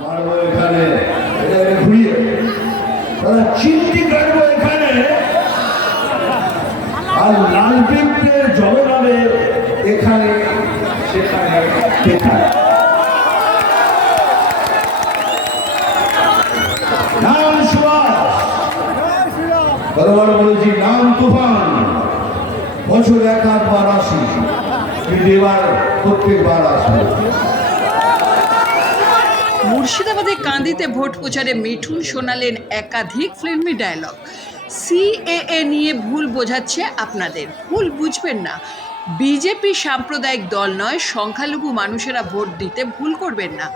মারবো এখানে, এটাকে ঘুরিয়ে তারা চিমটি কাটবো এখানে, আর লাল পিঁপড়ের জলনামে এখানে সেখানে সেখানে। নাম সুভাষ, বারবার বলেছি, নাম তুফান, বছর এক আধবার আসি, কিন্তু এবার প্রত্যেকবার আসবে। মুর্শিদাবাদে কান্দিতে ভোট প্রচারে মিঠুন শোনালেন একাধিক ফিল্মি ডায়লগ। সিএএ নিয়ে ভুল বোঝাচ্ছে আপনাদের, ভুল বুঝবেন না। বিজেপি সাম্প্রদায়িক দল নয়, সংখ্যালঘু মানুষেরা ভোট দিতে ভুল করবেন না।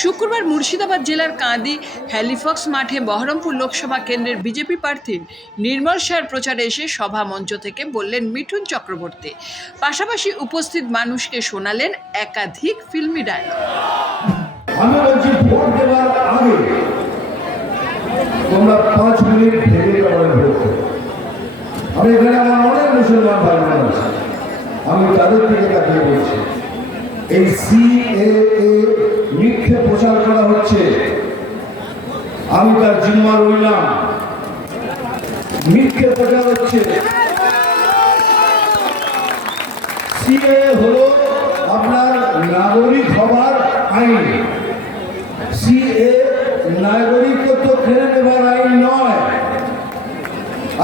শুক্রবার মুর্শিদাবাদ জেলার কাঁদি হ্যালিফক্স মাঠে বহরমপুর লোকসভা কেন্দ্রের বিজেপি প্রার্থী নির্মল শাহর প্রচারে এসে সভা মঞ্চ থেকে বললেন মিঠুন চক্রবর্তী। পাশাপাশি উপস্থিত মানুষকে শোনালেন একাধিক ফিল্মি ডায়লগ। আমি বলছি, ভোট দেওয়ার আগে তোমরা 5 মিনিট ভেবে তারপরে ভোট করো। আমি এখানে আমার অনেক মুসলমান ভাই বোন আছে, আমি তাদের থেকে তাকিয়ে বলছি, এই সিএএ মিথ্যে প্রচার করা হচ্ছে, আমি তার জিম্মা রইলাম। মিথ্যে প্রচার হচ্ছে। সিএএ হলো আপনার নাগরিক হবার আইন। সিএ নাগরিকত্ব কেড়ে নেবার আইন নয়।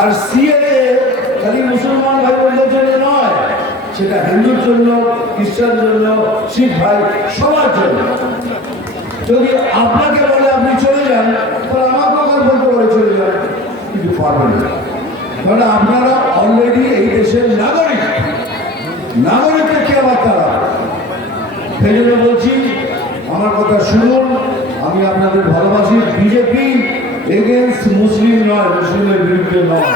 আর সিএএ খালি মুসলমান ভাই বোনদের জন্য নয়, সেটা হিন্দুর জন্য, খ্রিস্টান জন্য, শিখ ভাই, সবার জন্য। যদি আপনাকে বলে আপনি চলে যান, তাহলে আমাকে আবার বলতে পারে চলে যান, কিন্তু পারবেন না। কারণ আপনারা অলরেডি এই দেশের নাগরিক। নাগরিকের কে আবার তারা? সেই জন্য বলছি, আমার কথা শুনুন, আমি আপনাদের ভালোবাসি। বিজেপি এগেনস্ট মুসলিম নয়, মুসলিমের বিরুদ্ধে নয়।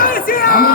আমি